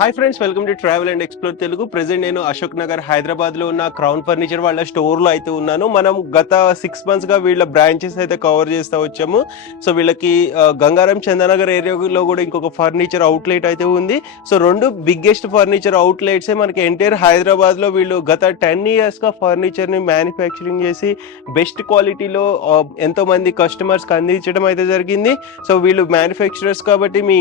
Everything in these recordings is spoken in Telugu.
Hi friends, welcome to travel and explore Telugu. Present నేను అశోక్ నగర్ హైదరాబాద్ లో ఉన్న క్రౌన్ ఫర్నిచర్ వాళ్ళ స్టోర్ లో అయితే ఉన్నాను. మనం గత 6 months గా వీళ్ళ బ్రాంచెస్ అయితే కవర్ చేస్తూ వచ్చాము. సో వీళ్ళకి గంగారం చందానగర్ ఏరియాలో కూడా ఇంకొక ఫర్నిచర్ అవుట్లెట్ అయితే ఉంది. సో రెండు బిగ్గెస్ట్ ఫర్నిచర్ అవుట్లెట్సే మనకి ఎంటైర్ హైదరాబాద్ లో వీళ్ళు గత 10 years గా ఫర్నిచర్ ని మ్యానుఫ్యాక్చరింగ్ చేసి బెస్ట్ క్వాలిటీలో ఎంతో మంది కస్టమర్స్ కి అందించడం అయితే జరిగింది. సో వీళ్ళు మ్యానుఫ్యాక్చరర్స్ కాబట్టి మీ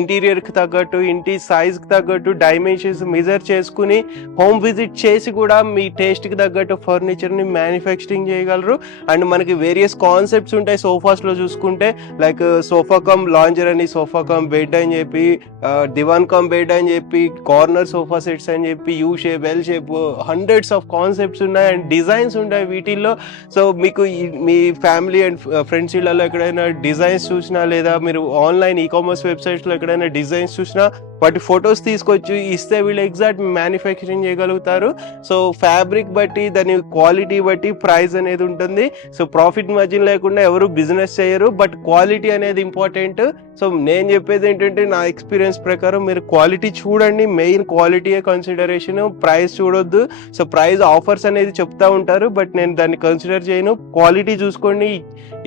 ఇంటీరియర్ కి తగ్గట్టు, ఇంటి సైజ్ కి తగ్గట్టు డైమెన్షన్స్ మెజర్ చేసుకుని హోమ్ విజిట్ చేసి కూడా మీ టేస్ట్ కి తగ్గట్టు ఫర్నిచర్ ని మ్యానుఫ్యాక్చరింగ్ చేయగలరు. అండ్ మనకి వేరియస్ కాన్సెప్ట్స్ ఉంటాయి. సోఫాస్ లో చూసుకుంటే లైక్ సోఫా కమ్ లాంజర్ అని, సోఫా కమ్ బెడ్ అని చెప్పి, దివాన్ కమ్ బెడ్ అని చెప్పి, కార్నర్ సోఫా సెట్స్ అని చెప్పి, U shape, L shape, hundreds of concepts ఉన్నాయి అండ్ డిజైన్స్ ఉంటాయి వీటిల్లో. సో మీకు మీ ఫ్యామిలీ అండ్ ఫ్రెండ్స్ ఇళ్లలో ఎక్కడైనా డిజైన్స్ చూసినా, లేదా మీరు ఆన్లైన్ ఈకామర్స్ వెబ్సైట్స్ లో ఎక్కడైనా డిజైన్స్ చూసినా వాటి ఫొటోస్ తీసుకొచ్చి ఇస్తే వీళ్ళు ఎగ్జాక్ట్ మ్యానుఫ్యాక్చరింగ్ చేయగలుగుతారు. సో ఫ్యాబ్రిక్ బట్టి, దాని క్వాలిటీ బట్టి ప్రైస్ అనేది ఉంటుంది. సో ప్రాఫిట్ మార్జిన్ లేకుండా ఎవరు బిజినెస్ చేయరు, బట్ క్వాలిటీ అనేది ఇంపార్టెంట్. సో నేను చెప్పేది ఏంటంటే, నా ఎక్స్పీరియన్స్ ప్రకారం మీరు క్వాలిటీ చూడండి. మెయిన్ క్వాలిటీయే కన్సిడరేషన్, ప్రైస్ చూడొద్దు. సో ప్రైస్ ఆఫర్స్ అనేది చెప్తా ఉంటారు, బట్ నేను దాన్ని కన్సిడర్ చేయను. క్వాలిటీ చూసుకోండి.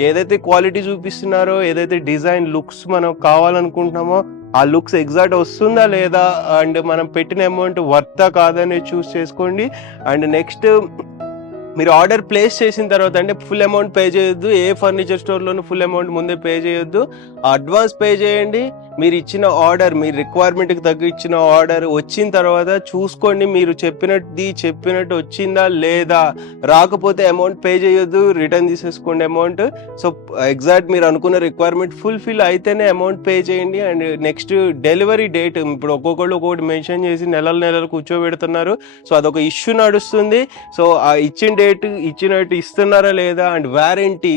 ఏదైతే క్వాలిటీ చూపిస్తున్నారో, ఏదైతే డిజైన్ లుక్స్ మనం కావాలనుకుంటున్నామో ఆ లుక్స్ ఎగ్జాక్ట్ వస్తుందా లేదా, అండ్ మనం పెట్టిన అమౌంట్ వర్తా కాదని చూస్ చేసుకోండి. అండ్ నెక్స్ట్, మీరు ఆర్డర్ ప్లేస్ చేసిన తర్వాత అంటే ఫుల్ అమౌంట్ పే చేయొద్దు. ఏ ఫర్నిచర్ స్టోర్లోనూ ఫుల్ అమౌంట్ ముందే పే చేయొద్దు. అడ్వాన్స్ పే చేయండి. మీరు ఇచ్చిన ఆర్డర్, మీ రిక్వైర్మెంట్కి తగ్గ ఇచ్చిన ఆర్డర్ వచ్చిన తర్వాత చూసుకోండి మీరు చెప్పినట్టు వచ్చిందా లేదా. రాకపోతే అమౌంట్ పే చేయొద్దు, రిటర్న్ తీసేసుకోండి అమౌంట్. సో ఎగ్జాక్ట్ మీరు అనుకున్న రిక్వైర్మెంట్ ఫుల్ఫిల్ అయితేనే అమౌంట్ పే చేయండి. అండ్ నెక్స్ట్, డెలివరీ డేట్ ఇప్పుడు ఒక్కొక్కళ్ళు ఒక్కొక్కటి మెన్షన్ చేసి నెలలు కూర్చోబెడుతున్నారు. సో అదొక ఇష్యూ నడుస్తుంది. సో ఆ ఇచ్చిన డేట్ ఇచ్చినట్టు ఇస్తున్నారా లేదా. అండ్ వారంటీ,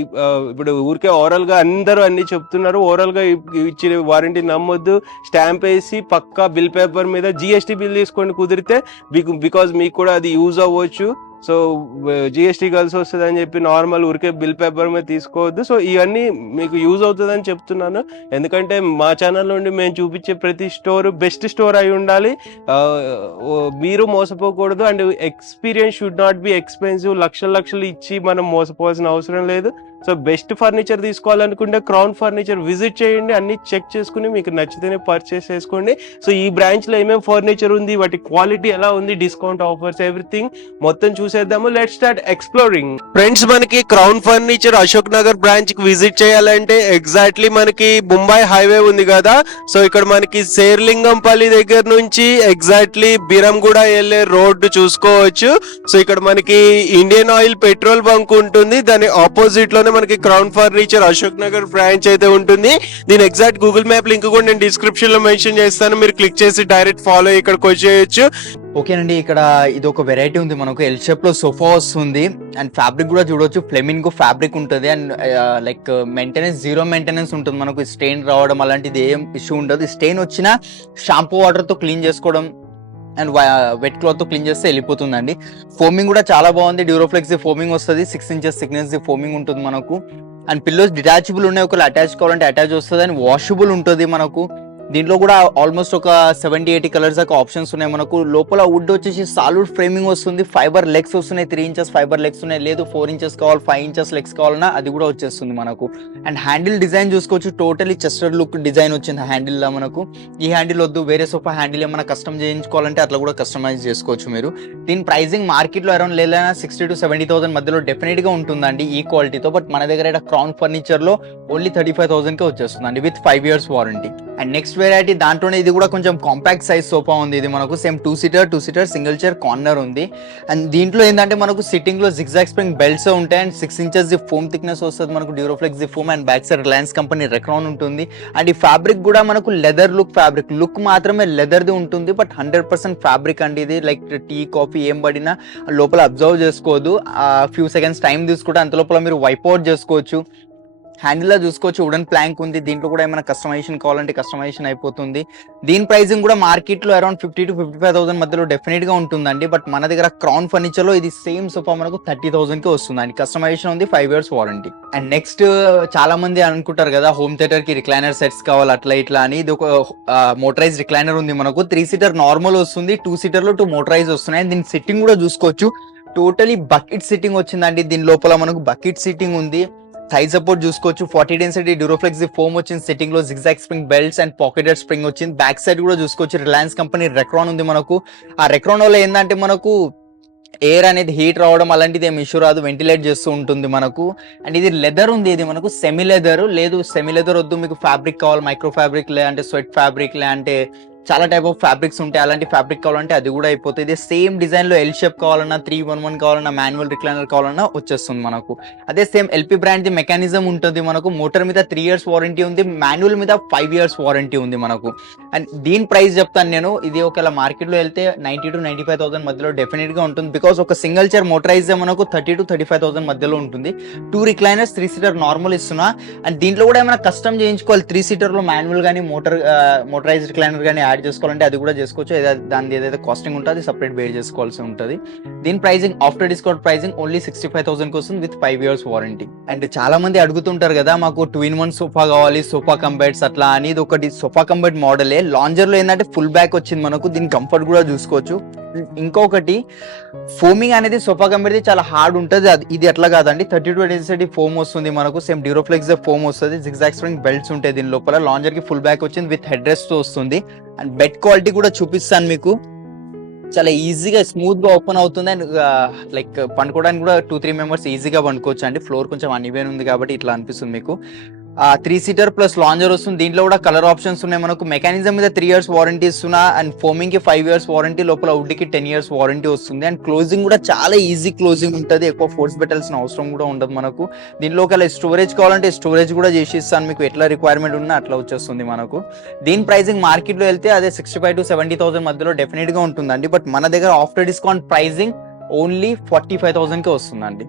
ఇప్పుడు ఊరికే ఓరల్ గా అందరూ అన్ని చెప్తున్నారు. ఓరల్ గా ఇచ్చిన వారంటీ నమ్మొద్దు. స్టాంప్ వేసి పక్కా బిల్ పేపర్ మీద జిఎస్టీ బిల్ తీసుకోండి కుదిరితే, బికాజ్ మీకు కూడా అది యూజ్ అవ్వచ్చు. సో జిఎస్టీ కలిసి వస్తుంది అని చెప్పి నార్మల్ ఊరికే బిల్ పేపర్ మీద తీసుకోవద్దు. సో ఇవన్నీ మీకు యూజ్ అవుతుందని చెప్తున్నాను, ఎందుకంటే మా ఛానల్ నుండి మేము చూపించే ప్రతి స్టోర్ బెస్ట్ స్టోర్ అయి ఉండాలి. మీరు మోసపోకూడదు. And experience should not be expensive. లక్షలు ఇచ్చి మనం మోసపోవాల్సిన అవసరం లేదు. సో బెస్ట్ ఫర్నిచర్ తీసుకోవాలనుకుంటే క్రౌన్ ఫర్నిచర్ విజిట్ చేయండి. అన్ని చెక్ చేసుకుని మీకు నచ్చితేనే పర్చేస్ చేసుకోండి. సో ఈ బ్రాంచ్ లో ఏమేమి ఫర్నిచర్ ఉంది, వాటి క్వాలిటీ ఎలా ఉంది, డిస్కౌంట్ ఆఫర్స్, ఎవ్రీథింగ్ మొత్తం చూసేద్దాము. Let's start exploring. ఫ్రెండ్స్, మనకి crown furniture Ashok Nagar branch కి విజిట్ చేయాలంటే ఎగ్జాక్ట్లీ మనకి ముంబై హైవే ఉంది కదా. సో ఇక్కడ మనకి శేర్లింగంపల్లి దగ్గర నుంచి ఎగ్జాక్ట్లీ బిరంగూడ వెళ్ళే రోడ్డు చూసుకోవచ్చు. సో ఇక్కడ మనకి ఇండియన్ ఆయిల్ పెట్రోల్ బంక్ ఉంటుంది. దాని ఆపోజిట్ లోనే మనకి crown furniture Ashok Nagar branch అయితే ఉంటుంది. దీని ఎగ్జాక్ట్ గూగుల్ మ్యాప్ లింక్ కూడా నేను డిస్క్రిప్షన్ లో మెన్షన్ చేస్తాను. మీరు క్లిక్ చేసి డైరెక్ట్ ఫాలో ఇక్కడికి వచ్చేయచ్చు. ఓకేనండి, ఇక్కడ ఇది ఒక వెరైటీ ఉంది మనకు. ఎల్ షేప్ లో సోఫా వస్తుంది అండ్ ఫ్యాబ్రిక్ కూడా చూడవచ్చు, ఫ్లెమింగో ఫ్యాబ్రిక్ ఉంటుంది. And like maintenance, zero maintenance ఉంటుంది మనకు. స్టెయిన్ రావడం అలాంటిది ఏం ఇష్యూ ఉండదు. స్టెయిన్ వచ్చినా షాంపూ వాటర్ తో క్లీన్ చేసుకోవడం అండ్ వెట్ క్లాత్ తో క్లీన్ చేస్తే వెళ్ళిపోతుందండి. ఫోమింగ్ కూడా చాలా బాగుంది. డ్యూరోఫ్లెక్స్ ఫోమింగ్ వస్తుంది. 6 inches థిక్నెస్ ఫోమింగ్ ఉంటుంది మనకు. అండ్ పిల్లోస్ డిటాచబుల్ ఉన్నాయి. ఒకవేళ అటాచ్ కావాలంటే అటాచ్ వస్తుంది. అండ్ వాషబుల్ ఉంటుంది మనకు. దీంట్లో కూడా ఆల్మోస్ట్ ఒక 70-80 కలర్స్ దాకా ఆప్షన్స్ ఉన్నాయి మనకు. లోపల వుడ్ వచ్చేసి సాలిడ్ ఫ్రేమింగ్ వస్తుంది. ఫైబర్ లెగ్స్ వస్తున్నాయి. 3 inches ఫైబర్ లెగ్స్ ఉన్నాయి. లేదు 4 inches కావాలి, 5 inches లెగ్స్ కావాలన్నా అది కూడా వచ్చేస్తుంది మనకు. అండ్ హ్యాండిల్ డిజైన్ చూసుకోవచ్చు. టోటలీ చెస్టర్ లుక్ డిజైన్ వచ్చింది హ్యాండిల్ లా మనకు. ఈ హ్యాండిల్ వద్దు, వేరే సోఫా హ్యాండిల్ ఏమైనా కస్టమ్ చేయించుకోవాలంటే అట్లా కూడా కస్టమైజ్ చేసుకోవచ్చు మీరు. దీని ప్రైసింగ్ మార్కెట్ లో అరౌండ్ లేదా 60,000 to 70,000 మధ్యలో డెఫినెట్ గా ఉంటుందండి ఈ క్వాలిటీతో. బట్ మన దగ్గర క్రౌన్ ఫర్నిచర్ లో ఓన్లీ 35,000 కే వచ్చేస్తుందండి with 5 years warranty. And next variety, దాంట్లోనే ఇది కూడా కొంచెం కాంపాక్ట్ సైజ్ సోఫా ఉంది. ఇది మనకు same 2 seater single chair corner ఉంది. అండ్ దీంట్లో ఏంటంటే మనకు సిట్టింగ్ లో జిగ్జాగ్ స్ప్రింగ్ బెల్ట్స్ ఉంటాయి. అండ్ 6 inches ఫోమ్ థిక్నెస్ వస్తుంది మనకు. Duroflex foam and back side Reliance company Recron ఉంటుంది. అండ్ ఈ ఫ్యాబ్రిక్ కూడా మనకు లెదర్ లుక్ మాత్రమే లెదర్ది ఉంటుంది. బట్ 100% ఫ్యాబ్రిక్ అండి ఇది. లైక్ టీ, కాఫీ ఏం పడినా లోపల అబ్జర్వ్ చేసుకోవద్దు. ఫ్యూ సెకండ్స్ టైం తీసుకుంటే అంత లోపల మీరు వైప్ అవుట్ చేసుకోవచ్చు. హ్యాండిల్ లో చూసుకోవచ్చు వుడెన్ ప్లాంక్ ఉంది, దీంట్లో కూడా ఏమైనా కస్టమైజేషన్ కావాలంటే కస్టమైజేషన్ అయిపోతుంది. దీని ప్రైసింగ్ కూడా మార్కెట్ లో అరౌండ్ 50,000 to 55,000 మధ్యలో డెఫినెట్ గా ఉంటుందండి. బట్ మన దగ్గర క్రౌన్ ఫర్నిచర్ లో ఇది సేమ్ సోఫా మనకు 30,000 కి వస్తుందండి. కస్టమైజేషన్ ఉంది, 5 years వారంటీ. అండ్ నెక్స్ట్ చాలా మంది అనుకుంటారు కదా హోమ్ థియేటర్ కి రిక్లైనర్ సెట్స్ కావాలి అట్లా ఇట్లా అని. ఇది ఒక మోటరైజ్ రిక్లైనర్ ఉంది మనకు. 3 seater నార్మల్ వస్తుంది, 2 seater లో 2 మోటరైజ్ వస్తున్నాయి. దీని సిట్టింగ్ కూడా చూసుకోవచ్చు, టోటలీ బకెట్ సిట్టింగ్ వచ్చిందండి. దీని లోపల మనకు బకెట్ సిట్టింగ్ ఉంది. థై సపోర్ట్ చూసుకోవచ్చు, 40 డెన్సిటీ డ్యూరోఫ్లెక్స్ ఫోమ్ వచ్చింది. సెట్టింగ్ లో zigzag spring belts and pocketed spring వచ్చింది. బ్యాక్ సైడ్ కూడా చూసుకోవచ్చు, రిలయన్స్ కంపెనీ రెక్రాన్ ఉంది మనకు. ఆ రెక్రాన్ వల్ల ఏంటంటే మనకు ఎయిర్ అనేది హీట్ రావడం అలాంటిది ఏమి ఇష్యూ రాదు, వెంటిలేట్ చేస్తూ ఉంటుంది మనకు. అండ్ ఇది లెదర్ ఉంది, ఇది మనకు సెమీ లెదర్ లేదు, సెమీ లెదర్ వద్దు మీకు ఫ్యాబ్రిక్ కావాలి, మైక్రో ఫ్యాబ్రిక్ లేదంటే స్వెట్ ఫ్యాబ్రిక్ లేదంటే చాలా టైప్ ఆఫ్ ఫ్యాబ్రిక్స్ ఉంటాయి, అలాంటి ఫ్యాబ్రిక్ కావాలంటే అది కూడా అయిపోతుంది. సేమ్ డిజైన్ లో ఎల్ షేప్ కావాలన్నా, 311 కావాలన్నా, మాన్యువల్ రిక్లైనర్ కావాలన్నా వచ్చేస్తుంది మనకు. అదే సేమ్ ఎల్పి బ్రాండ్ ది మెకానిజం ఉంటుంది మనకు. మోటార్ మీద 3 years వారంటీ ఉంది, మాన్యువల్ మీద 5 years వారంటీ ఉంది మనకు. అండ్ దీని ప్రైస్ చెప్తాను నేను, ఇది ఒకవేళ మార్కెట్ లో వెళ్తే 90,000 to 95,000 మధ్యలో డెఫినెట్ గా ఉంటుంది. బికాస్ ఒక సింగిల్ చైర్ మోటరైజ్ మనకు 30,000 to 35,000 మధ్యలో ఉంటుంది. 2 recliners 3 seater నార్మల్ ఇస్తున్నా. అండ్ దీంట్లో కూడా ఏమైనా కస్టమ్ చేయించుకోవాలి, 3 seater లో మాన్యువల్ గానీ మోటరైజ్ రిక్లైనర్ గానీ యాడ్ చేసుకోవాలంటే అది కూడా చేసుకోవచ్చు. దాని ఏదైతే కాస్టింగ్ ఉంటుంది సపరేట్ బేర్ చేసుకోవాల్సి ఉంటుంది. దీని pricing after discount pricing only 65,000 కోసం విత్ 5 years వారంటీ. అండ్ చాలా మంది అడుగుతుంటారు కదా మాకు 2-in-1 సోఫా కావాలి, సోఫా కంబర్ట్స్ అట్లా అని. ఇది ఒకటి సోఫా కంబర్ట్ మోడలే. లాంజర్ లో ఏంటంటే ఫుల్ బ్యాక్ వచ్చింది మనకు, దీని కంఫర్ట్ కూడా చూసుకోవచ్చు. ఇంకొకటి ఫోమింగ్ అనేది సోఫా కంబర్ట్ చాలా హార్డ్ ఉంటుంది, ఇది అట్లా కాదండి. 32 డెన్సిటీ ఫోమ్ వస్తుంది మనకు. సేమ్ డ్యూరోఫ్లెక్స్ ఫోమ్ వస్తుంది, జిగ్జాగ్ స్ప్రింగ్ బెల్ట్స్ ఉంటాయి దీని లోపల. లాంజర్ కి ఫుల్ బ్యాక్ వచ్చింది విత్ హెడ్ రెస్ట్ తో వస్తుంది. అండ్ బెడ్ క్వాలిటీ కూడా చూపిస్తాను మీకు, చాలా ఈజీగా స్మూత్ గా ఓపెన్ అవుతుంది. అండ్ లైక్ పండుకోవడానికి కూడా 2-3 members ఈజీగా పండుకోవచ్చు అండి. ఫ్లోర్ కొంచెం అన్ఈవెన్ ఉంది కాబట్టి ఇట్లా అనిపిస్తుంది మీకు. 3 seater ప్లస్ లాంజర్ వస్తుంది. దీంట్లో కూడా కలర్ ఆప్షన్స్ ఉన్నాయి మనకు. మెకానిజం మీద 3 years వారంటీ ఇస్తున్నా. అండ్ ఫోమింగ్ కి 5 years వారంటీ, లోపల వుడ్ కి 10 years వారంటీ వస్తుంది. అండ్ క్లోజింగ్ కూడా చాలా ఈజీ క్లోజింగ్ ఉంటుంది, ఎక్కువ ఫోర్స్ పెట్టాల్సిన అవసరం కూడా ఉండదు మనకు. దీనిలో ఒకవేళ స్టోరేజ్ కావాలంటే స్టోరేజ్ కూడా చేసి ఇస్తాను మీకు, ఎట్లా రిక్వైర్మెంట్ ఉన్నా అట్లా వచ్చేస్తుంది మనకు. దీని ప్రైసింగ్ మార్కెట్ లో వెళ్తే అదే 65,000 to 70,000 మధ్యలో డెఫినెట్ గా ఉంటుందండి. బట్ మన దగ్గర ఆఫ్టర్ డిస్కౌంట్ ప్రైసింగ్ ఓన్లీ 45,000 కి వస్తుందండి.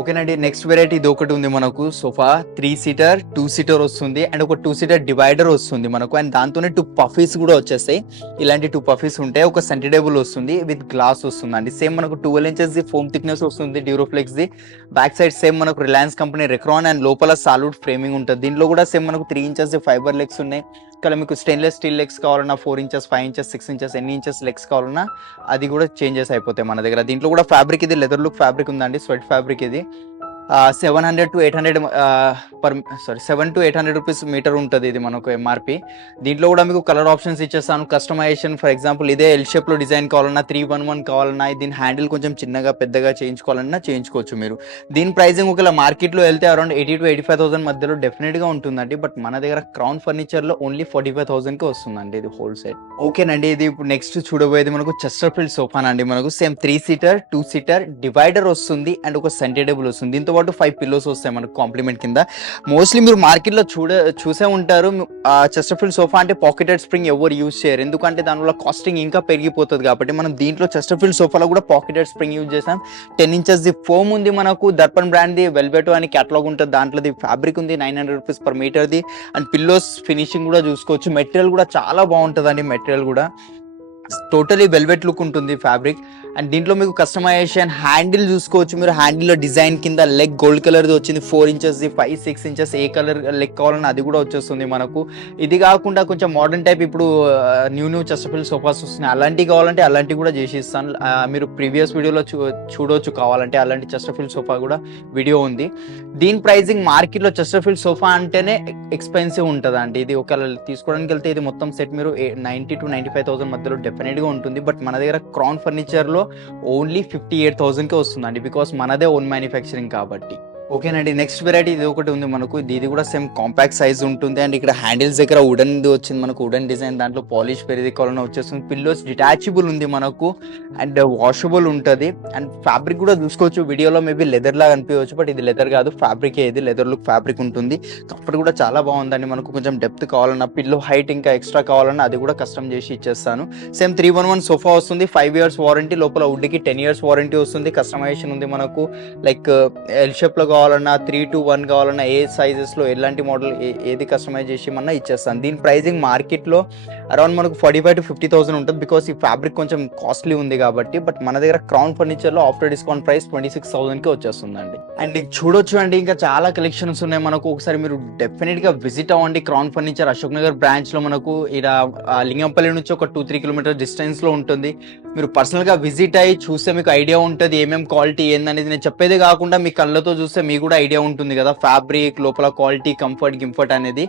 ఓకేనండి. నెక్స్ట్ వెరైటీ ఇది ఒకటి ఉంది మనకు. సోఫా 3 seater 2 seater వస్తుంది. అండ్ ఒక 2 seater డివైడర్ వస్తుంది మనకు. అండ్ దాంతోనే 2 పఫీస్ కూడా వచ్చేస్తాయి. ఇలాంటి 2 పఫీస్ ఉంటాయి. ఒక సెంటర్ టేబుల్ వస్తుంది విత్ గ్లాస్ వస్తుంది అండి. సేమ్ మనకు 12 inches ఫోమ్ థిక్నెస్ వస్తుంది Duroflex the. Back side same మనకు రిలయన్స్ కంపెనీ రెక్రాన్ అండ్ లోపల సాలిడ్ ఫ్రేమింగ్ ఉంటుంది. దీంట్లో కూడా సేమ్ మనకు 3 inches ఫైబర్ లెగ్స్ ఉన్నాయి. ఇక్కడ మీకు స్టెయిన్లెస్ స్టీల్ లెగ్స్ కావాలన్నా 4 inches 5 inches 6 inches ఎన్ని ఇంచెస్ లెగ్స్ కావాలన్నా అది కూడా చేంజెస్ అయిపోతాయి మన దగ్గర. దీంట్లో కూడా ఫ్యాబ్రిక్ ఇది లెదర్ లుక్ ఫ్యాబ్రిక్ ఉందండి, స్వెట్ ఫ్యాబ్రిక్ ఇది. 700 to 800 7 to 800 రూపీస్ మీటర్ ఉంటుంది ఇది మనకు ఎంఆర్పి. దీంట్లో కూడా మీకు కలర్ ఆప్షన్స్ ఇచ్చేస్తాను. కస్టమైజేషన్ ఫర్ ఎగ్జాంపుల్ ఇదే ఎల్ షేప్ లో డిజైన్ కావాలన్నా, 311 కావాలన్నా, దీని హ్యాండిల్ కొంచెం చిన్నగా పెద్దగా చేయించుకోవాలన్నా చేయించుకోవచ్చు మీరు. దీని ప్రైసింగ్ ఒకవేళ మార్కెట్ లో వెళ్తే అరౌండ్ 80,000 to 85,000 మధ్యలో డెఫినెట్ గా ఉంటుందండి. బట్ మన దగ్గర క్రౌన్ ఫర్నిచర్ లో ఓన్లీ 45,000 కి వస్తుందండి ఇది హోల్ సెట్. ఓకేనండి. ఇది ఇప్పుడు నెక్స్ట్ చూడబోయేది మనకు చెస్టర్ఫీల్డ్ సోఫా అండి. మనకు సేమ్ 3 seater 2 seater డివైడర్ వస్తుంది అండ్ ఒక సెంటర్ టేబుల్ వస్తుంది. దీంతో పాటు 5 పిల్లోస్ వస్తాయి మనకు కాంప్లిమెంట్ కింద. మోస్ట్లీ మీరు మార్కెట్ లో చూసే ఉంటారు. చెస్టర్ఫీల్డ్ సోఫా అంటే పాకెటెడ్ స్ప్రింగ్ ఎవరు యూజ్ చేయరు, ఎందుకంటే దానివల్ల కాస్టింగ్ ఇంకా పెరిగిపోతుంది కాబట్టి. మనం దీంట్లో చెస్టర్ఫీల్డ్ సోఫాలో కూడా పాకెటెడ్ స్ప్రింగ్ యూజ్ చేసాం. 10 inches ది ఫోమ్ ఉంది మనకు. దర్పన్ బ్రాండ్ ది వెల్వెటో అని కేటలాగ్ ఉంటుంది, దాంట్లో ఫ్యాబ్రిక్ ఉంది 900 రూపీస్ పర్ మీటర్ ది. అండ్ పిల్లోస్ ఫినిషింగ్ కూడా చూసుకోవచ్చు. మెటీరియల్ కూడా చాలా బాగుంటుందండి, మెటీరియల్ కూడా టోటలీ వెల్వెట్ లుక్ ఉంటుంది ఫ్యాబ్రిక్. అండ్ దీంట్లో మీకు కస్టమైజేషన్ హ్యాండిల్ చూసుకోవచ్చు మీరు. హ్యాండిల్ లో డిజైన్ కింద లెగ్ గోల్డ్ కలర్ ది వచ్చింది, 4 inches 5-6 inches ఏ కలర్ లెగ్ కావాలన్నా అది కూడా వచ్చేస్తుంది మనకు. ఇది కాకుండా కొంచెం మోడర్న్ టైప్ ఇప్పుడు న్యూ చెస్టర్ఫీల్డ్ సోఫాస్ వస్తున్నాయి, అలాంటివి కావాలంటే అలాంటివి కూడా చేసి ఇస్తాను. మీరు ప్రీవియస్ వీడియోలో చూడవచ్చు కావాలంటే, అలాంటి చెస్టర్ఫీల్డ్ సోఫా కూడా వీడియో ఉంది. దీని ప్రైసింగ్ మార్కెట్ లో చెస్టర్ఫీల్డ్ సోఫా అంటేనే ఎక్స్పెన్సివ్ ఉంటుంది అండి. ఇది ఒకవేళ తీసుకోవడానికి వెళ్తే ఇది మొత్తం సెట్ మీరు 90,000 to 95,000 మధ్యలో డెఫినెట్ గా ఉంటుంది. బట్ మన దగ్గర క్రౌన్ ఫర్నిచర్ లో ఓన్లీ 58,000 కే వస్తుందండి, బికాస్ మనదే ఓన్ మ్యానుఫ్యాక్చరింగ్ కాబట్టి. ఓకేనండి. నెక్స్ట్ వెరైటీ ఇది ఒకటి ఉంది మనకు. ఇది కూడా సేమ్ కాంపాక్ట్ సైజ్ ఉంటుంది. అండ్ ఇక్కడ హ్యాండిల్స్ దగ్గర వుడెన్ వచ్చింది మనకు, వుడెన్ డిజైన్, దాంట్లో పాలిష్ పెరిగికోవాలని వచ్చేస్తుంది. పిల్లోస్ డిటాచబుల్ ఉంది మనకు అండ్ వాషబుల్ ఉంటుంది. అండ్ ఫ్యాబ్రిక్ కూడా చూసుకోవచ్చు. వీడియోలో మేబీ లెదర్ లాగా అనిపించవచ్చు, బట్ ఇది లెదర్ కాదు, ఫ్యాబ్రిక్. ఇది లెదర్ లుక్ ఫ్యాబ్రిక్ ఉంటుంది. కంఫర్ట్ కూడా చాలా బాగుందండి మనకు. కొంచెం డెప్త్ కావాలన్నా, పిల్లో హైట్ ఇంకా ఎక్స్ట్రా కావాలన్నా అది కూడా కస్టమ్ చేసి ఇచ్చేస్తాను. సేమ్ 311 సోఫా వస్తుంది, 5 years వారంటీ, లోపల వుడ్ కి 10 years వారంటీ వస్తుంది. కస్టమైజేషన్ ఉంది మనకు, లైక్ ఎల్ షేప్ లో కావాలన్నా 3-1 కావాలన్నా ఏ సైజెస్లో ఎలాంటి మోడల్ ఏది కస్టమైజ్ చేసి మన ఇచ్చేస్తాను. దీని ప్రైజింగ్ మార్కెట్లో అరౌండ్ మనకు 45,000 to 50,000 ఉంటుంది, బికాస్ ఈ ఫ్యాబ్రిక్ కొంచెం కాస్ట్లీ ఉంది కాబట్టి. బట్ మన దగ్గర క్రౌన్ ఫర్నిచర్లో ఆఫ్టర్ డిస్కౌంట్ ప్రైస్ 26,000కి వచ్చేస్తుందండి. అండ్ చూడొచ్చు అండి, ఇంకా చాలా కలెక్షన్స్ ఉన్నాయి మనకు. ఒకసారి మీరు డెఫినెట్గా విజిట్ అవ్వండి క్రౌన్ ఫర్నిచర్ అశోక్ నగర్ బ్రాంచ్లో. మనకు ఇక్కడ లింగంపల్లి నుంచి ఒక 2-3 కిలోమీటర్ డిస్టెన్స్లో ఉంటుంది. మీరు పర్సనల్గా విజిట్ అయ్యి చూస్తే మీకు ఐడియా ఉంటుంది ఏమేమి క్వాలిటీ ఏందనేది. నేను చెప్పేదే కాకుండా మీ కళ్ళతో చూస్తే మీకు కూడా ఐడియా ఉంటుంది కదా, ఫ్యాబ్రిక్ లోపల క్వాలిటీ, కంఫర్ట్ అనేది.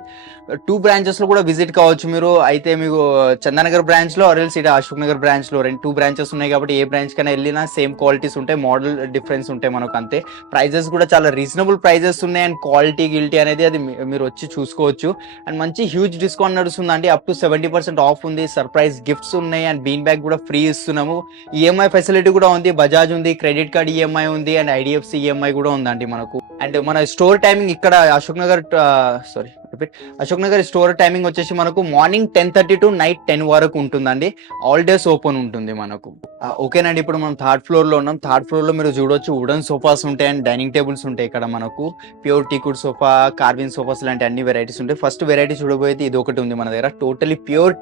2 బ్రాంచెస్లో కూడా విజిట్ కావచ్చు మీరు. అయితే మీకు చందానగర్ బ్రాంచ్లో ఆర్ఎల్స్ ఇక్కడ అశోక్ నగర్ బ్రాంచ్లో 2 బ్రాంచెస్ ఉన్నాయి కాబట్టి ఏ బ్రాంచ్ కైనా వెళ్ళినా సేమ్ క్వాలిటీస్ ఉంటాయి, మోడల్ డిఫరెన్స్ ఉంటాయి మనకు అంతే. ప్రైజెస్ కూడా చాలా రీజనబుల్ ప్రైజెస్ ఉన్నాయి. అండ్ క్వాలిటీ అనేది అది మీరు వచ్చి చూసుకోవచ్చు. అండ్ మంచి హ్యూజ్ డిస్కౌంట్ నడుస్తుందండి, అప్ టు 70% ఆఫ్ ఉంది. సర్ప్రైజ్ గిఫ్ట్స్ ఉన్నాయి అండ్ బీన్ బ్యాగ్ కూడా ఫ్రీ ఇస్తున్నాము. ఈఎంఐ ఫెసిలిటీ కూడా ఉంది, బజాజ్ ఉంది, క్రెడిట్ కార్డ్ ఈఎంఐ ఉంది అండ్ ఐడిఎఫ్సి ఈఎంఐ కూడా ఉందండి మనకు. అండ్ మన స్టోర్ టైమింగ్ ఇక్కడ అశోక్ నగర్ స్టోర్ టైమింగ్ వచ్చేసి మనకు మార్నింగ్ 10:30 to నైట్ 10 వరకు ఉంటుందండి. ఆల్ డేస్ ఓపెన్ ఉంటుంది మనకు. ఓకేనండి, ఇప్పుడు మనం 3rd ఫ్లోర్ లో ఉన్నాం. 3rd ఫ్లోర్ లో మీరు చూడొచ్చు వుడెన్ సోఫాస్ ఉంటాయి అండ్ డైనింగ్ టేబుల్స్ ఉంటాయి. ఇక్కడ మనకు ప్యూర్ టీకుడ్ సోఫా, కార్విన్ సోఫాస్ లాంటి అన్ని వెరైటీస్ ఉంటాయి. ఫస్ట్ వెరైటీ చూడబోయేది ఇది ఒకటి ఉంది మన దగ్గర. టోటలీ ప్యూర్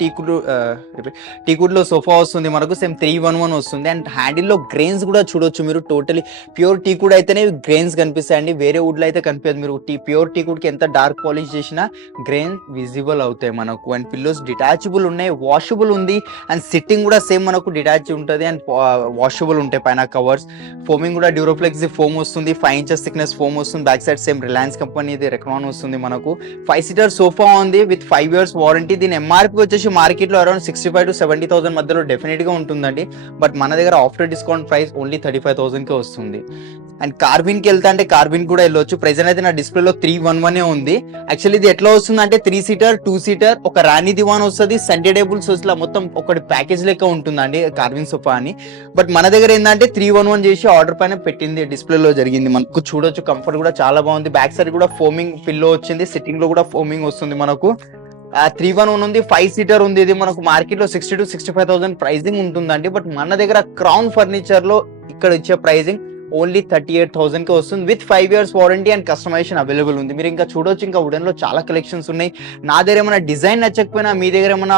టీకుడ్ లో సోఫా వస్తుంది మనకు. సేమ్ 311 వస్తుంది. అండ్ హ్యాండిల్ లో గ్రెయిన్స్ కూడా చూడొచ్చు మీరు. టోటలీ ప్యూర్ టీకుడ్ అయితేనే గ్రెయిన్స్ కనిపిస్తాయండి, వేరే వుడ్ లో అయితే కనిపించదు. మీరు ప్యూర్ టీకుడ్ కి ఎంత డార్క్ పాలిష్ చేసినా గ్రెయిన్ విజిబుల్ అవుతాయి మనకు. అండ్ పిల్లోస్ డిటాచబుల్ ఉన్నాయి, వాషబుల్ ఉంది. అండ్ సిట్టింగ్ కూడా సేమ్ మనకు డిటాచ్ ఉంటుంది అండ్ వాషబుల్ ఉంటాయి పైన కవర్స్. ఫోమింగ్ కూడా డ్యూరోఫ్లెక్స్ ఫోమ్ వస్తుంది, 5 inches థిక్నెస్ ఫోమ్ వస్తుంది. బ్యాక్ సైడ్ సేమ్ రిలయన్స్ కంపెనీది రెక్రాన్ వస్తుంది మనకు. 5-seater సోఫా ఉంది విత్ 5 years వారంటీ. దీని ఎంఆర్పి వచ్చేసి మార్కెట్ లో అరౌండ్ 65,000 to 70,000 మధ్యలో డెఫినెట్ గా ఉంటుందండి. బట్ మన దగ్గర ఆఫ్టర్ డిస్కౌంట్ ప్రైస్ ఓన్లీ 35,000 కే వస్తుంది. అండ్ కార్విన్ కి వెళ్తా అంటే కార్విన్ కూడా వెళ్ళొచ్చు. ప్రెజెంట్ అయితే నా డిస్ప్లేలో 311 ఉంది. యాక్చువల్లీ ఇది ఎట్లా వస్తుంది అంటే 3-seater, 2-seater, ఒక రాణి దివాన్ వస్తుంది, సెంటర్ టేబుల్స్ ఇట్లా మొత్తం ఒకటి ప్యాకేజ్ లెక్క ఉంటుందండి కార్విన్ సోఫా అని. బట్ మన దగ్గర ఏంటంటే 311 చేసి ఆర్డర్ పైన పెట్టింది, డిస్ప్లేలో జరిగింది. మనకు చూడొచ్చు, కంఫర్ట్ కూడా చాలా బాగుంది. బ్యాక్ సైడ్ కూడా ఫోమింగ్ పిల్లో వచ్చింది, సిట్టింగ్ లో కూడా ఫోమింగ్ వస్తుంది మనకు. 311 ఉంది, 5-seater ఉంది. ఇది మనకు మార్కెట్ లో 60,000 to 65,000 ప్రైజింగ్ ఉంటుందండి. బట్ మన దగ్గర క్రౌన్ ఫర్నిచర్ లో ఇక్కడ ఇచ్చే ప్రైజింగ్ ఓన్లీ 38,000 కి వస్తుంది with 5 years warranty and customisation available ఉంది. మీరు ఇంకా చూడొచ్చు, ఇంకా వుడెన్ లో చాలా కలెక్షన్స్ ఉన్నాయి. నా దగ్గర ఏమైనా డిజైన్ నచ్చకపోయినా, మీ దగ్గర ఏమైనా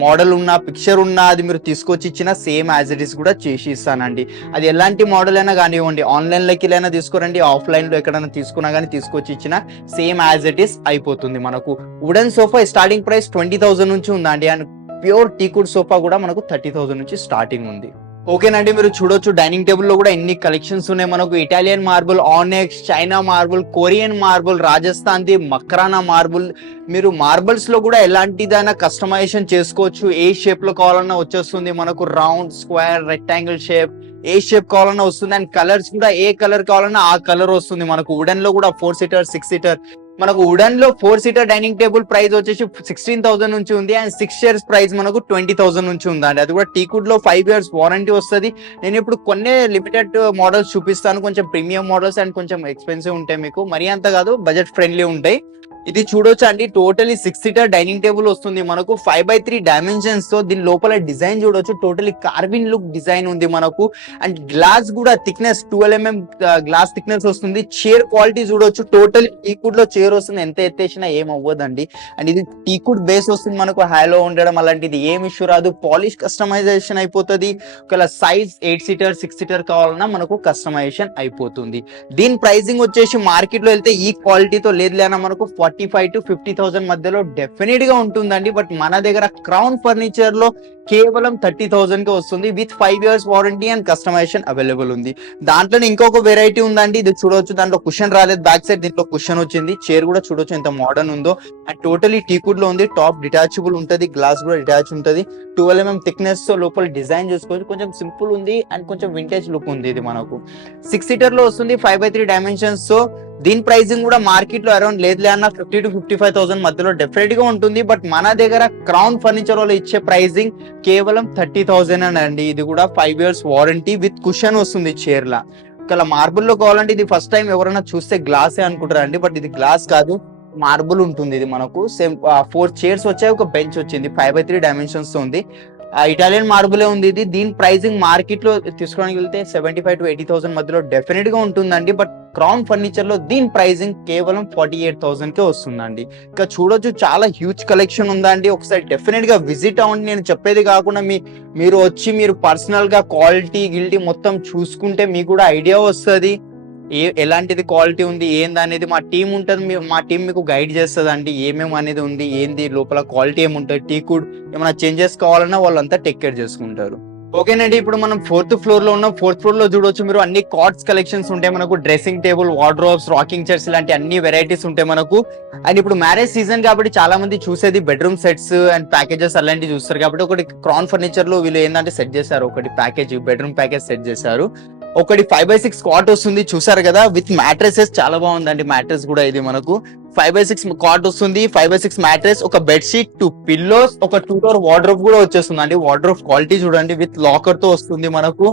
మోడల్ ఉన్నా, పిక్చర్ ఉన్నా, అది మీరు తీసుకొచ్చి ఇచ్చిన సేమ్ యాజ్ ఇట్ ఈస్ కూడా చేసి ఇస్తానండి. అది ఎలాంటి మోడల్ అయినా కానివ్వండి, ఆన్లైన్ లోకి అయినా తీసుకోరండి, ఆఫ్లైన్ లో ఎక్కడైనా తీసుకున్నా కానీ తీసుకొచ్చి ఇచ్చిన సేమ్ యాజ్ ఇట్ ఈస్ అయిపోతుంది మనకు. వుడెన్ సోఫా స్టార్టింగ్ ప్రైస్ 20,000 నుంచి ఉందండి. అండ్ ప్యూర్ టీకుడ్ సోఫా కూడా మనకు 30,000 నుంచి స్టార్టింగ్ ఉంది. ఓకేనండి, మీరు చూడొచ్చు డైనింగ్ టేబుల్ లో కూడా ఎన్ని కలెక్షన్స్ ఉన్నాయి మనకు. Italian marble, onyx, China marble, Korean marble, Rajasthan ది మక్రానా మార్బుల్. మీరు మార్బుల్స్ లో కూడా ఎలాంటిదైనా కస్టమైజేషన్ చేసుకోవచ్చు. ఏ షేప్ లో కావాలన్నా వచ్చేస్తుంది మనకు. రౌండ్, స్క్వేర్, రెక్టాంగిల్ షేప్, ఏ షేప్ కావాలన్నా వస్తుంది. అండ్ కలర్స్ కూడా ఏ కలర్ కావాలన్నా ఆ కలర్ వస్తుంది మనకు. వుడెన్ లో కూడా 4-seater, 6-seater. మనకు వుడెన్ లో 4-seater డైనింగ్ టేబుల్ ప్రైస్ వచ్చేసి 16,000 నుంచి ఉంది. అండ్ 6 years ప్రైస్ మనకు 20,000 నుంచి ఉందండి. అది కూడా టీకుడ్ లో 5 years వారంటీ వస్తుంది. నేను ఇప్పుడు కొన్ని లిమిటెడ్ మోడల్స్ చూపిస్తాను, కొంచెం ప్రీమియం మోడల్స్ అండ్ కొంచెం ఎక్స్పెన్సివ్ ఉంటాయి మీకు. మరీ అంత కాదు, బడ్జెట్ ఫ్రెండ్లీ ఉంటాయి. ఇది చూడొచ్చు అండి, టోటలీ 6-seater డైనింగ్ టేబుల్ వస్తుంది మనకు 5x3 డైమెన్షన్స్ తో. దీని లోపల డిజైన్ చూడొచ్చు, టోటలీ కార్విన్ లుక్ డిజైన్ ఉంది మనకు. అండ్ గ్లాస్ కూడా థిక్నెస్ 12 mm గ్లాస్ థిక్నెస్ వస్తుంది. చైర్ క్వాలిటీ చూడొచ్చు, టోటలీ టీకుడ్ లో చైర్ వస్తుంది, ఎంత ఎత్తేసినా ఏం అవ్వదండి. అండ్ ఇది టీకుడ్ బేస్ వస్తుంది మనకు, హైలో ఉండడం అలాంటిది ఏం ఇష్యూ రాదు. పాలిష్ కస్టమైజేషన్ అయిపోతుంది. ఒకవేళ సైజ్ 8-seater, 6-seater కావాలన్నా మనకు కస్టమైజేషన్ అయిపోతుంది. దీని ప్రైసింగ్ వచ్చేసి మార్కెట్ లో వెళ్తే ఈ క్వాలిటీతో లేదులేనా మనకు 45,000 to 50,000 మధ్యలో డెఫినెట్ గా ఉంటుందండి. బట్ మన దగ్గర క్రౌన్ ఫర్నిచర్ లో కేవలం 30,000 కి వస్తుంది with 5 years warranty and customisation available ఉంది. దాంట్లోనే ఇంకొక వెరైటీ ఉందండి, ఇది చూడొచ్చు. దాంట్లో కుషన్ రాలేదు, బ్యాక్ సైడ్ దీంట్లో కుషన్ వచ్చింది. చైర్ కూడా చూడొచ్చు ఎంత మోడర్న్ ఉందో. అండ్ టోటలీ టీకుడ్ లో ఉంది. టాప్ డిటాచబుల్ ఉంటది, గ్లాస్ కూడా డిటాచ్ ఉంటది. 12 mm థిక్నెస్ తో లోపల డిజైన్ చేసుకోవచ్చు. కొంచెం సింపుల్ ఉంది అండ్ కొంచెం వింటేజ్ లుక్ ఉంది. ఇది మనకు 6-seater లో వస్తుంది, 5x3 డైమెన్షన్స్. సో దీని ప్రైసింగ్ కూడా మార్కెట్ లో అరౌండ్ లేదులే అన్న 50,000 to 55,000 మధ్యలో డెఫినెట్ గా ఉంటుంది. బట్ మన దగ్గర క్రౌన్ ఫర్నిచర్ వాళ్ళు ఇచ్చే ప్రైసింగ్ కేవలం 30,000 అండి. ఇది కూడా 5 years వారంటీ విత్ కుషన్ వస్తుంది చైర్ లా. ఒకవేళ మార్బుల్ లో కావాలంటే ఇది ఫస్ట్ టైం ఎవరైనా చూస్తే గ్లాసే అనుకుంటారండి, బట్ ఇది గ్లాస్ కాదు, మార్బుల్ ఉంటుంది. ఇది మనకు సేమ్ 4 chairs వచ్చాయి, ఒక బెంచ్ వచ్చింది, 5x3 డైమెన్షన్స్ ఉంది. ఇటాలియన్ మార్బులే ఉంది ఇది. దీని ప్రైసింగ్ మార్కెట్ లో తీసుకోవడానికి వెళ్తే 75,000 to 80,000 మధ్యలో డెఫినెట్ గా ఉంటుందండి. బట్ క్రౌన్ ఫర్నిచర్ లో దీని ప్రైసింగ్ కేవలం 48,000 కే వస్తుందండి. ఇంకా చూడొచ్చు చాలా హ్యూజ్ కలెక్షన్ ఉందండి. ఒకసారి డెఫినెట్ గా విజిట్ అవ్వండి. నేను చెప్పేది కాకుండా మీరు వచ్చి మీరు పర్సనల్ గా క్వాలిటీ గిల్టీ మొత్తం చూసుకుంటే మీకు కూడా ఐడియా వస్తుంది ఎలాంటిది క్వాలిటీ ఉంది ఏంది అనేది. మా టీం ఉంటుంది, మా టీం మీకు గైడ్ చేస్తుంది అండి ఏమేమి అనేది ఉంది ఏంది లోపల క్వాలిటీ ఏముంటుంది. టీ కుడ్ ఏమైనా చేంజెస్ కావాలన్నా వాళ్ళంతా టేక్ కేర్ చేసుకుంటారు. ఓకేనండి, ఇప్పుడు మనం 4th ఫ్లోర్ లో ఉన్నాం. 4th ఫ్లోర్ లో చూడొచ్చు మీరు అన్ని కార్డ్స్ కలెక్షన్స్ ఉంటాయి మనకు. Dressing table, wardrobes, rocking chairs ఇలాంటి అన్ని వెరైటీస్ ఉంటాయి మనకు. అండ్ ఇప్పుడు మ్యారేజ్ సీజన్ కాబట్టి చాలా మంది చూసేది బెడ్రూమ్ సెట్స్ అండ్ ప్యాకేజెస్ అలాంటివి చూస్తారు కాబట్టి ఒకటి క్రౌన్ ఫర్నిచర్ లో వీళ్ళు ఏంటంటే సెట్ చేశారు. ఒకటి ప్యాకేజ్ బెడ్రూమ్ ప్యాకేజ్ సెట్ చేశారు. ఒకటి 5x6 కాట్ వస్తుంది చూసారు కదా, విత్ మ్యాట్రెసెస్ చాలా బాగుందండి. మ్యాట్రెస్ కూడా ఇది మనకు 5x6 కాట్ వస్తుంది, 5x6 మ్యాట్రెస్, ఒక బెడ్షీట్, 2 పిల్లోస్, ఒక 2 డోర్ వార్డ్రోబ్ కూడా వచ్చేస్తుంది అండి. వార్డ్రోబ్ క్వాలిటీ చూడండి విత్ లాకర్ తో వస్తుంది మనకు.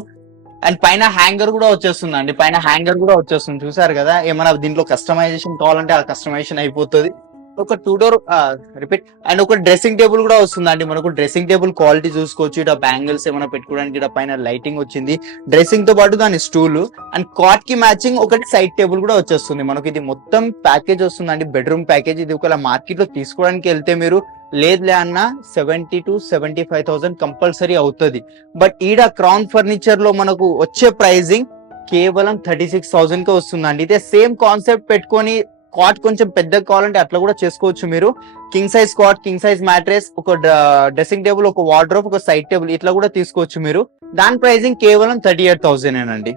అండ్ పైన హ్యాంగర్ కూడా వచ్చేస్తుంది అండి. పైన హ్యాంగర్ కూడా వచ్చేస్తుంది చూసారు కదా. ఏమైనా దీంట్లో కస్టమైజేషన్ కావాలంటే ఆ కస్టమైజేషన్ అయిపోతుంది. ఒక 2 డోర్ రిపీట్ అండ్ ఒక డ్రెస్సింగ్ టేబుల్ కూడా వస్తుందండి మనకు. డ్రెస్సింగ్ టేబుల్ క్వాలిటీ చూసుకోవచ్చు. ఇట బ్యాంగిల్స్ ఏమైనా పెట్టుకోవడానికి ఇట పైన లైటింగ్ వచ్చింది. డ్రెస్సింగ్ తో పాటు దాని స్టూల్ అండ్ కాట్ కి మ్యాచింగ్ ఒకటి సైడ్ టేబుల్ కూడా వచ్చేస్తుంది మనకి. ఇది మొత్తం ప్యాకేజ్ వస్తుందండి, బెడ్రూమ్ ప్యాకేజ్. ఇది ఒకవేళ మార్కెట్ లో తీసుకోవడానికి వెళ్తే మీరు లేదులే అన్న 70,000 to 75,000 కంపల్సరీ అవుతుంది. బట్ ఈడ క్రౌన్ ఫర్నిచర్ లో మనకు వచ్చే ప్రైజింగ్ కేవలం 36,000 కే వస్తుందండి. ఇదే సేమ్ కాన్సెప్ట్ పెట్టుకొని కాట్ కొంచెం పెద్దగా కావాలంటే అట్లా కూడా చేసుకోవచ్చు మీరు. King size cot, king size mattress, ఒక డ్రెస్సింగ్ టేబుల్, ఒక వార్డ్రోబ్, ఒక సైడ్ టేబుల్ ఇట్లా కూడా తీసుకోవచ్చు మీరు. దాని ప్రైసింగ్ కేవలం 38,000 అండి.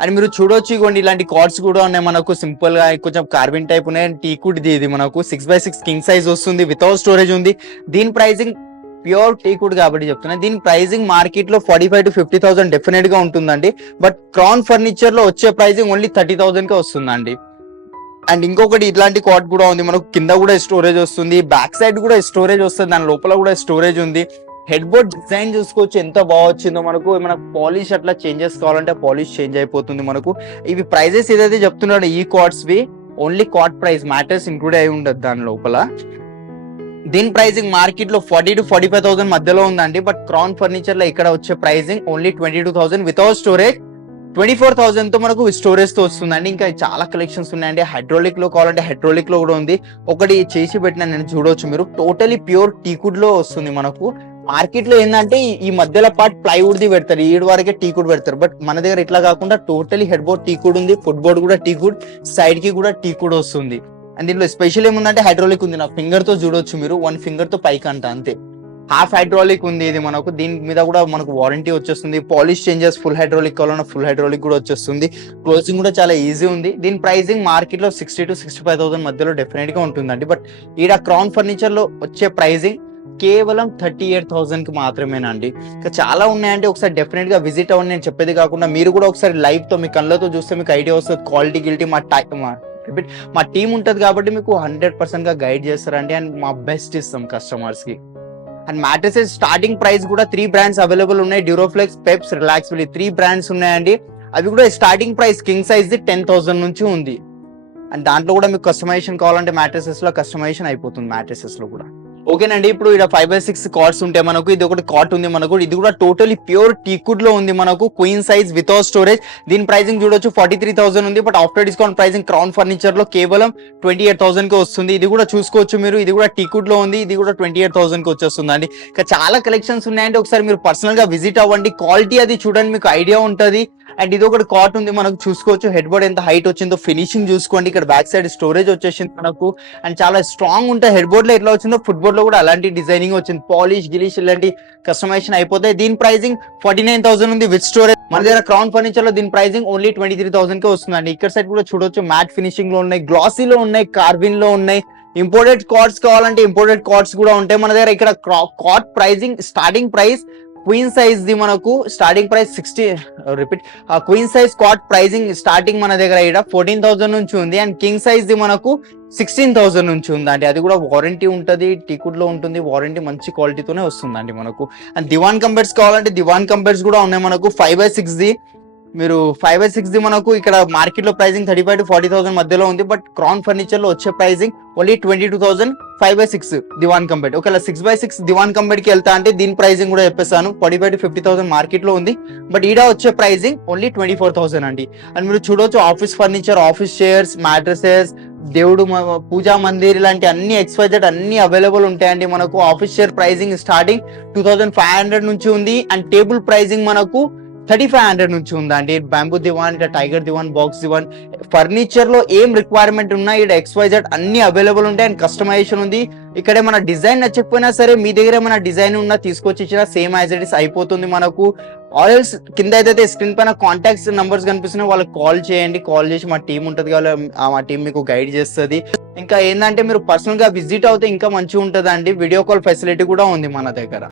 అని మీరు చూడొచ్చు. ఇవ్వండి ఇలాంటి కార్డ్స్ కూడా ఉన్నాయి మనకు. సింపుల్ గా కొంచెం కార్బన్ టైప్ ఉన్నాయి. టీ కుడ్ ఇది మనకు 6x6 కింగ్ సైజ్ వస్తుంది, వితౌట్ స్టోరేజ్ ఉంది. దీని ప్రైసింగ్ ప్యూర్ టీ కుడ్ కాబట్టి చెప్తున్నా. దీని ప్రైసింగ్ మార్కెట్ లో 45,000 to 50,000 డెఫినెట్ గా ఉంటుందండి. బట్ క్రౌన్ ఫర్నిచర్ లో వచ్చే ప్రైసింగ్ ఓన్లీ 30,000 కే వస్తుందండి. అండ్ ఇంకొకటి ఇట్లాంటి కాట్ కూడా ఉంది మనకు. కింద కూడా స్టోరేజ్ వస్తుంది, బ్యాక్ సైడ్ కూడా స్టోరేజ్ వస్తుంది, దాని లోపల కూడా స్టోరేజ్ ఉంది. హెడ్ బోర్డ్ డిజైన్ చూసుకోవచ్చు ఎంత బాగా వచ్చిందో మనకు. ఏమైనా పాలిష్ అట్లా చేంజెస్ కావాలంటే పాలిష్ చేంజ్ అయిపోతుంది మనకు. ఇవి ప్రైజెస్ ఏదైతే చెప్తున్నాడో ఈ కార్డ్స్ వి only card price, matters include అయి ఉండదు దాని లోపల. దీని ప్రైసింగ్ మార్కెట్ లో 40,000 to 45,000 మధ్యలో ఉందండి. బట్ క్రౌన్ ఫర్నిచర్ లో ఇక్కడ వచ్చే ప్రైసింగ్ ఓన్లీ 22,000 వితౌట్ స్టోరేజ్, 24,000 తో మనకు స్టోరేజ్ తో వస్తుందండి. ఇంకా చాలా కలెక్షన్స్ ఉన్నాయండి. హైడ్రాలిక్ లో కావాలంటే హైడ్రాలిక్ లో కూడా ఉంది. ఒకటి చేసి పెట్టిన నేను చూడొచ్చు మీరు. టోటలీ ప్యూర్ టీకుడ్ లో వస్తుంది మనకు. మార్కెట్ లో ఏంటంటే ఈ మధ్యలో పార్ట్ ప్లైవుడ్ ది పెడతారు, ఈ వరకే టీకుడ్ పెడతారు. బట్ మన దగ్గర ఇట్లా కాకుండా టోటలీ హెడ్ బోర్డ్ టీకుడ్ ఉంది, ఫుట్ బోర్డ్ కూడా టీకుడ్, సైడ్ కి కూడా టీకుడ్ వస్తుంది. అండ్ దీంట్లో స్పెషల్ ఏముందంటే హైడ్రాలిక్ ఉంది. నా ఫింగర్ తో చూడొచ్చు మీరు, 1 ఫింగర్ తో పైకి అంట అంతే. హాఫ్ హైడ్రాలిక్ ఉంది ఇది మనకు. దీని మీద కూడా మనకు వారంటీ వచ్చేస్తుంది. పాలిష్ చేంజెస్ ఫుల్ హైడ్రాలిక్ కావాలన్నా ఫుల్ హైడ్రాలిక్ కూడా వచ్చేస్తుంది. క్లోజింగ్ కూడా చాలా ఈజీ ఉంది. దీని ప్రైసింగ్ మార్కెట్ లో 60,000 to 65,000 మధ్యలో డెఫినెట్ గా ఉంటుందండి. బట్ ఈడ క్రౌన్ ఫర్నిచర్ లో వచ్చే ప్రైసింగ్ కేవలం 38,000 కి మాత్రమేనండి. ఇంకా చాలా ఉన్నాయండి. ఒకసారి డెఫినెట్ గా విజిట్ అవ్వండి. నేను చెప్పేది కాకుండా మీరు కూడా ఒకసారి లైవ్ తో మీ కళ్ళతో చూస్తే మీకు ఐడియా వస్తుంది. క్వాలిటీ గిల్టీ మా టీం ఉంటది కాబట్టి మీకు 100% గా గైడ్ చేస్తారండి. అండ్ మా బెస్ట్ ఇస్తాం కస్టమర్స్ కి. అండ్ మ్యాట్రెసెస్ స్టార్టింగ్ ప్రైస్ కూడా 3 బ్రాండ్స్ అవైలబుల్ ఉన్నాయి. డ్యూరోఫ్లెక్స్, పెప్స్, రిలాక్సిబిలిటీ 3 బ్రాండ్స్ ఉన్నాయండి. అవి కూడా స్టార్టింగ్ ప్రైస్ కింగ్ సైజ్ 10,000 నుంచి ఉంది. అండ్ దాంట్లో కూడా మీకు కస్టమైజేషన్ కావాలంటే మ్యాట్రెసెస్ లో కస్టమైజేషన్ అయిపోతుంది మ్యాట్రెసెస్ లో కూడా. ఓకేనండి, ఇప్పుడు ఇక్కడ 5x6 కార్డ్స్ ఉంటాయి మనకు. ఇది ఒకటి కాట్ ఉంది మనకు. ఇది కూడా టోటలీ ప్యూర్ టీకుడ్ లో ఉంది మనకు. Queen size without storage. దీని ప్రైసింగ్ చూడొచ్చు 43,000 ఉంది. But after discount pricing crown furniture లో కేవలం 28,000 కి వస్తుంది. ఇది కూడా చూసుకోవచ్చు మీరు. ఇది కూడా టీకుడ్ లో ఉంది. ఇది కూడా 28,000 కి వచ్చేస్తుంది అండి. ఇంకా చాలా కలెక్షన్స్ ఉన్నాయండి. ఒకసారి మీరు పర్సనల్ గా విజిట్ అవ్వండి. క్వాలిటీ అది చూడండి, మీకు ఐడియా ఉంటది. అండ్ ఇది ఒకటి కాట్ ఉంది మనకు. చూసుకోవచ్చు హెడ్ బోర్డ్ ఎంత హైట్ వచ్చిందో, ఫినిషింగ్ చూసుకోండి. ఇక్కడ బ్యాక్ సైడ్ స్టోరేజ్ వచ్చేసింది మనకు. అండ్ చాలా స్ట్రాంగ్ ఉంటాయి. హెడ్ బోర్డ్ లో ఎట్లా వచ్చిందో ఫుట్ బోర్డ్ లో కూడా అలాంటి డిజైనింగ్ వచ్చింది. పాలిష్ గిలిష్ ఇలాంటి కస్టమైజేషన్ అయిపోతాయి. దీని ప్రైసింగ్ 49,000 ఉంది విత్ స్టోరేజ్. మన దగ్గర క్రౌన్ ఫర్నిచర్ లో దీని ప్రైసింగ్ ఓన్లీ 23,000 కే వస్తుందండి. ఇక్కడ సైడ్ కూడా చూడొచ్చు మ్యాట్ ఫినిషింగ్ లో ఉన్నాయి, గ్లాసీలో ఉన్నాయి, కార్బిన్ లో ఉన్నాయి. ఇంపోర్టెడ్ కార్డ్స్ కావాలంటే ఇంపోర్టెడ్ కార్డ్స్ కూడా ఉంటాయి మన దగ్గర. ఇక్కడ cot pricing starting price queen size ది మనకు starting price queen size cot pricing starting మన దగ్గర ఇక్కడ 14,000 నుంచి ఉంది. అండ్ కింగ్ సైజ్ ది మనకు 16,000 నుంచి ఉందండి. అది కూడా వారంటీ ఉంటుంది, టీకుడ్ లో ఉంటుంది. వారంటీ మంచి క్వాలిటీతోనే వస్తుందండి మనకు. అండ్ దివాన్ కంబెర్స్ కావాలంటే దివాన్ కంబెర్స్ కూడా ఉన్నాయి మనకు. 5x6 ది మీరు 5/6 ది మనకు ఇక్కడ మార్కెట్ లో ప్రైసింగ్ 35 to 40,000 మధ్యలో ఉంది. బట్ క్రౌన్ ఫర్నిచర్ లో వచ్చే ప్రైసింగ్ ఓన్లీ 22,000 5/6 దివాన్ కంబెడ్. ఒకవేళ 6/6 దివాన్ కంబెడ్ కి వెళ్తా అంటే దీని ప్రైసింగ్ కూడా చెప్పేస్తాను 45 to 50,000 మార్కెట్ లో ఉంది. బట్ ఈడ వచ్చే ప్రైసింగ్ ఓన్లీ 24,000 అండి. అండ్ మీరు చూడొచ్చు office furniture, office chairs, mattresses, దేవుడు పూజా మందిర్ ఇలాంటి అన్ని XYZ అన్ని అవైలబుల్ ఉంటాయండి. మనకు ఆఫీస్ చైర్ ప్రైసింగ్ స్టార్టింగ్ 2,500 నుంచి ఉంది. అండ్ టేబుల్ ప్రైసింగ్ మనకు 3,500 నుంచి ఉందండి. బ్యాంబూ దివాన్, టైగర్ దివాన్, బాక్స్ దివాన్, ఫర్నిచర్ లో ఏం రిక్వైర్మెంట్ ఉన్నా ఇక్కడ XYZ అన్ని అవైలబుల్ ఉంటాయి. అండ్ కస్టమైజేషన్ ఉంది. ఇక్కడ మన డిజైన్ నచ్చకపోయినా సరే మీ దగ్గర ఏమైనా డిజైన్ ఉన్నా తీసుకొచ్చి ఇచ్చినా సేమ్ యాజ్ ఇట్ ఇస్ అయిపోతుంది మనకు. ఆల్స్ కింద ఏదైతే స్క్రీన్ పైన కాంటాక్ట్స్ నంబర్స్ కనిపిస్తున్నాయో వాళ్ళకి కాల్ చేయండి. కాల్ చేసి మా టీం ఉంటుంది కదా, మా టీం మీకు గైడ్ చేస్తుంది. ఇంకా ఏంటంటే మీరు పర్సనల్ గా విజిట్ అవుతే ఇంకా మంచిగా ఉంటుంది అండి. వీడియో కాల్ ఫెసిలిటీ కూడా ఉంది మన దగ్గర.